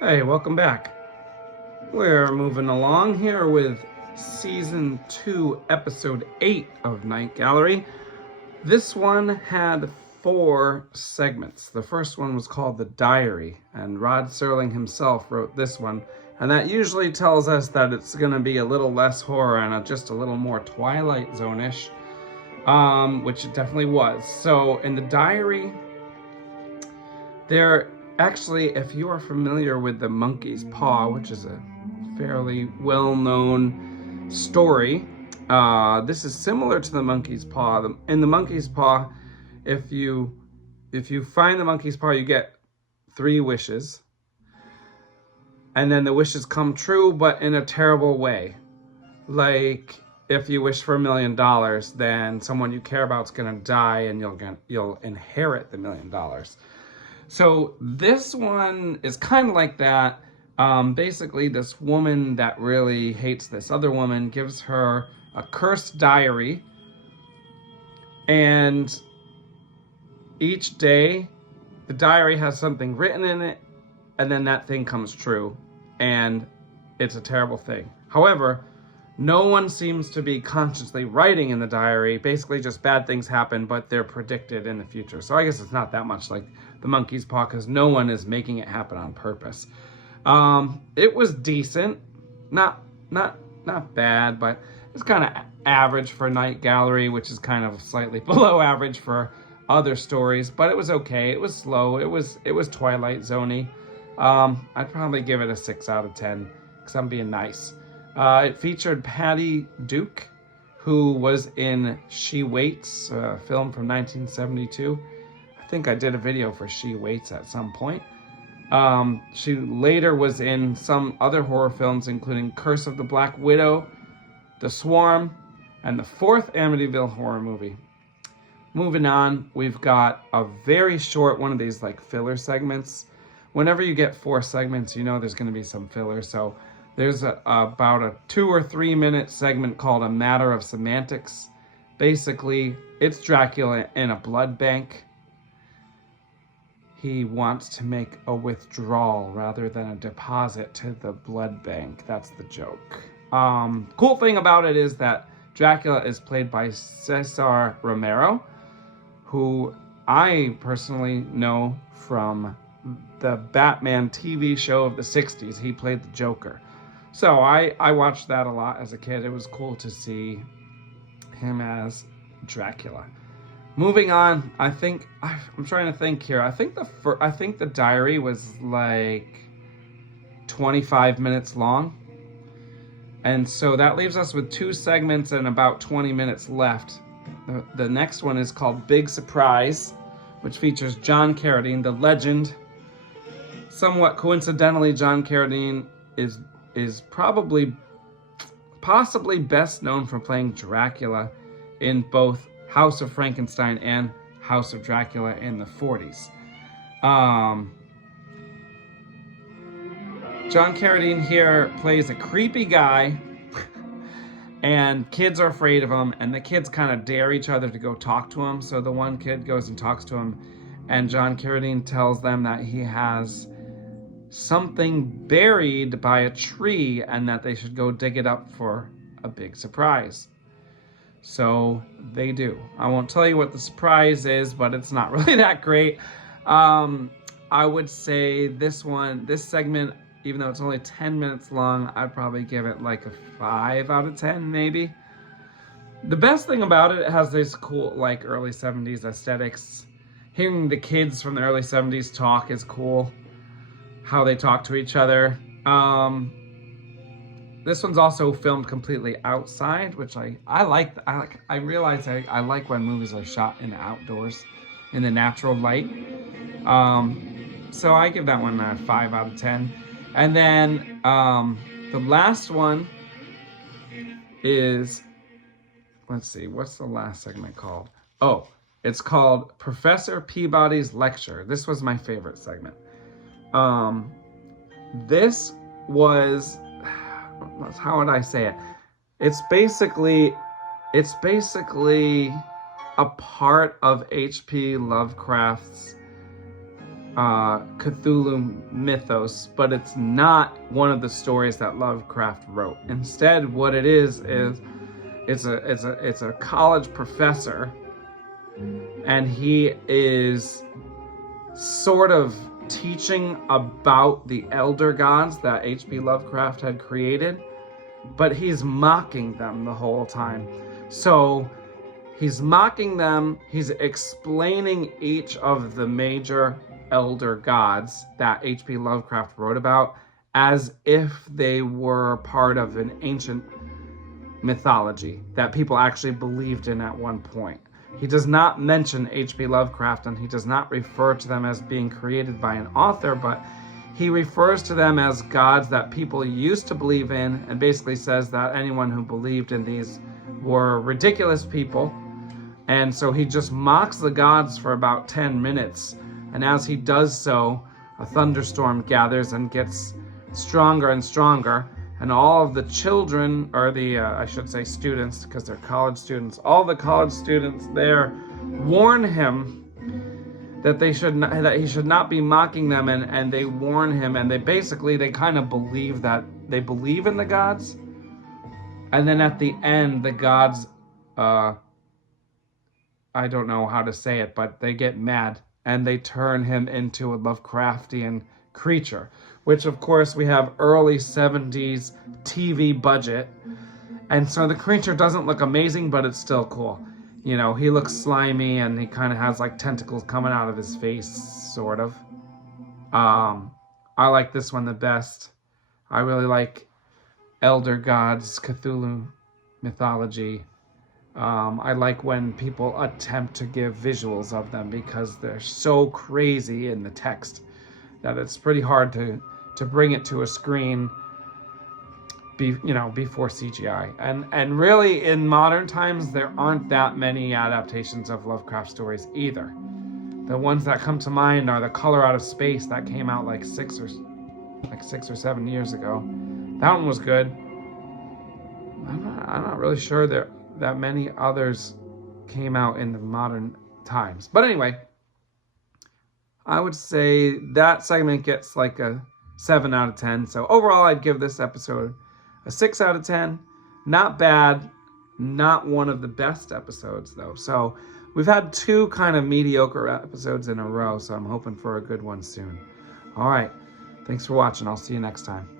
Hey, welcome back. We're moving along here with Season 2, Episode 8 of Night Gallery. This one had 4 segments. The first one was called The Diary, and Rod Serling himself wrote this one. And that usually tells us that it's going to be a little less horror and just a little more Twilight Zone-ish, which it definitely was. So in The Diary, actually, if you are familiar with The Monkey's Paw, which is a fairly well-known story, this is similar to The Monkey's Paw. In The Monkey's Paw, if you find the monkey's paw, you get 3 wishes. And then the wishes come true, but in a terrible way. Like, if you wish for $1 million, then someone you care about is going to die and you'll inherit the $1 million. So this one is kind of like that. Basically, this woman that really hates this other woman gives her a cursed diary. And each day, the diary has something written in it, and then that thing comes true. And it's a terrible thing. However, no one seems to be consciously writing in the diary. Basically, just bad things happen, but they're predicted in the future. So I guess it's not that much like The Monkey's Paw, because no one is making it happen on purpose. It was decent, not bad, but it's kind of average for Night Gallery, which is kind of slightly below average for other stories. But it was okay. It was slow. It was Twilight Zone-y. I'd probably give it a 6 out of 10 because I'm being nice. It featured Patty Duke, who was in She Waits, a film from 1972. I think I did a video for She Waits at some point. She later was in some other horror films, including Curse of the Black Widow, The Swarm, and the 4th Amityville horror movie. Moving on, we've got a very short one of these like filler segments. Whenever you get 4 segments, you know there's going to be some filler. So there's about a 2 or 3 minute segment called A Matter of Semantics. Basically, it's Dracula in a blood bank. He wants to make a withdrawal rather than a deposit to the blood bank. That's the joke. Cool thing about it is that Dracula is played by Cesar Romero, who I personally know from the Batman TV show of the 60s. He played the Joker. So I watched that a lot as a kid. It was cool to see him as Dracula. Moving on, I'm trying to think here. I think the diary was like 25 minutes long. And so that leaves us with 2 segments and about 20 minutes left. The next one is called Big Surprise, which features John Carradine, the legend. Somewhat coincidentally, John Carradine is possibly best known for playing Dracula in both House of Frankenstein and House of Dracula in the 40s. John Carradine here plays a creepy guy, and kids are afraid of him, and the kids kind of dare each other to go talk to him. So the one kid goes and talks to him, and John Carradine tells them that he has something buried by a tree and that they should go dig it up for a big surprise. So they do. I won't tell you what the surprise is, but it's not really that great. I would say this segment, even though it's only 10 minutes long, I'd probably give it like a 5 out of 10, maybe. The best thing about it has this cool, like, early 70s aesthetics. Hearing the kids from the early 70s talk is cool. How they talk to each other. This one's also filmed completely outside, which I like. I realize I like when movies are shot in the outdoors, in the natural light. So I give that one a 5 out of 10. And then the last one is, let's see, what's the last segment called? Oh, it's called Professor Peabody's Lecture. This was my favorite segment. This was, how would I say it? It's basically a part of H.P. Lovecraft's Cthulhu mythos, but it's not one of the stories that Lovecraft wrote. Instead, what it is it's a college professor, and he is sort of teaching about the elder gods that H.P. Lovecraft had created, but he's mocking them the whole time. So he's mocking them, he's explaining each of the major elder gods that H.P. Lovecraft wrote about as if they were part of an ancient mythology that people actually believed in at one point. He does not mention H.P. Lovecraft, and he does not refer to them as being created by an author, but he refers to them as gods that people used to believe in, and basically says that anyone who believed in these were ridiculous people. And so he just mocks the gods for about 10 minutes. And as he does so, a thunderstorm gathers and gets stronger and stronger. And all of the children, or the, I should say students, because they're college students, all the college students there warn him that he should not be mocking them, and they warn him, and they kind of believe that they believe in the gods. And then at the end, the gods, I don't know how to say it, but they get mad, and they turn him into a Lovecraftian creature, which of course we have early 70s TV budget, and so the creature doesn't look amazing, but it's still cool. You know, he looks slimy, and he kind of has like tentacles coming out of his face, sort of. I like this one the best. I really like Elder Gods, Cthulhu mythology. I like when people attempt to give visuals of them, because they're so crazy in the text that it's pretty hard to bring it to a screen before CGI. And really, in modern times, there aren't that many adaptations of Lovecraft stories either. The ones that come to mind are The Color Out of Space, that came out like 6 or 7 years ago. That one was good. I'm not really sure that many others came out in the modern times. But anyway, I would say that segment gets like a 7 out of 10. So overall, I'd give this episode a 6 out of 10. Not bad. Not one of the best episodes, though. So we've had 2 kind of mediocre episodes in a row, so I'm hoping for a good one soon. All right. Thanks for watching. I'll see you next time.